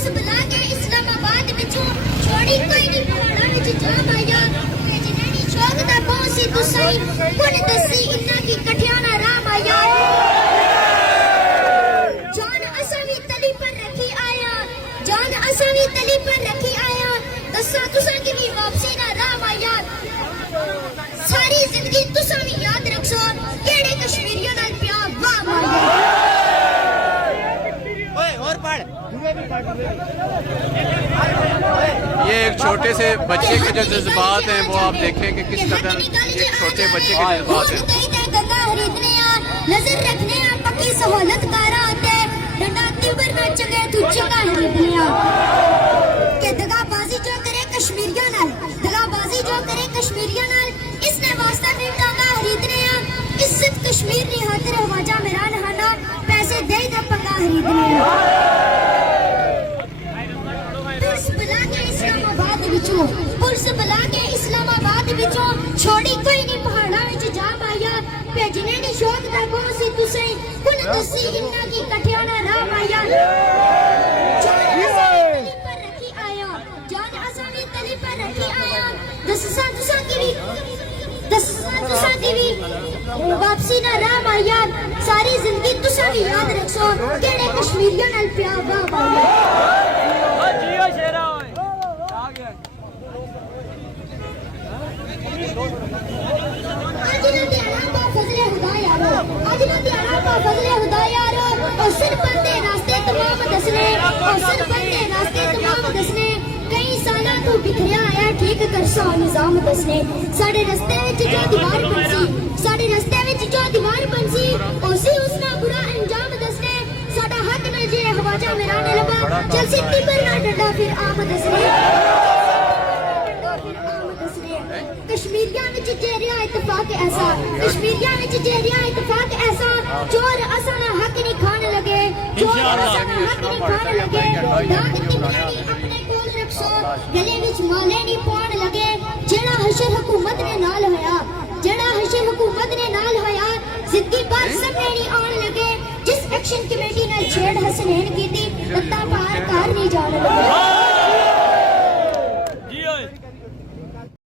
Police बुला के इस्लामाबाद विचों छोड़ी कोई नहीं पहाड़ा विच जा माया जिन्हें शौक दा पहुंची तुसाई कुन दसी इन्ना की कठियाना राह माया जान असा भी तली पर रखी आया जान असा भी तली पर रखी आया दसा तुसा की भी वापसी ना राह माया सारी जिंदगी तुसा भी याद रखसो केड़े कश्मीरियों नाल प्यार वाह माया ये एक छोटे से बच्चे के जो जज्बात हैं वो आप देखें कि किस कदर एक छोटे बच्चे के जज्बात हैं। नजर रखने पक्की सहूलत कारा आते डंडा तिबर में चंगे तू चंगा खरीदने के दगाबाजी जो करे कश्मीरियों नाल दगाबाजी जो करे कश्मीरियों नाल इसने वास्ता नहीं टांगा खरीदने इज्जत कश्मीर ने हाथ रवाजा मेरा नहाना पैसे दे दे पक्का खरीदने पुलिस बुला के इस्लामाबाद विचों छोड़ी कोई नहीं पहाड़ा विच जा माया भेजने नी शौक दा पहुंची तुसे कुन दसी इन्ना की कठियाना राह माया जान पर रखी आया जान आसानी तली पर रखी आया दसा तुसा की भी वापसी ना राह माया सारी जिंदगी तुसा भी याद रखसो केड़े कश्मीरियों नाल प्यार वाह माया जियो शेरा आ गया आज ना दियाना बा फजले खुदा यारो आज ना दियाना बा फजले खुदा यारो और सिर बंदे रास्ते तमाम दसने और सिर बंदे रास्ते तमाम दसने कई साला तू बिखरिया आया ठीक कर सो निजाम दसने साडे रस्ते विच जो दीवार बनसी साडे रस्ते विच जो दीवार बनसी ओसी उसना बुरा अंजाम दसने साडा हाथ में जे हवाजा मेरा ने लबा चल सिद्धी पर ना डंडा फिर आम दसने कश्मीरिया विच जेरिया इत्तेफाक ऐसा कश्मीरिया विच जेरिया इत्तेफाक ऐसा चोर असा ना हक नहीं खान लगे चोर असा ना हक नहीं खान लगे दाग तिमरानी अपने कोल रखसो गले विच माले नहीं पाउन लगे जेड़ा हशर हुकूमत ने नाल होया जेड़ा हशर हुकूमत ने नाल होया जिंदगी भर सामने नहीं आन लगे जिस एक्शन कमेटी ने छेड़ हसनैन कीती लत्ता पार कार नहीं जान लगे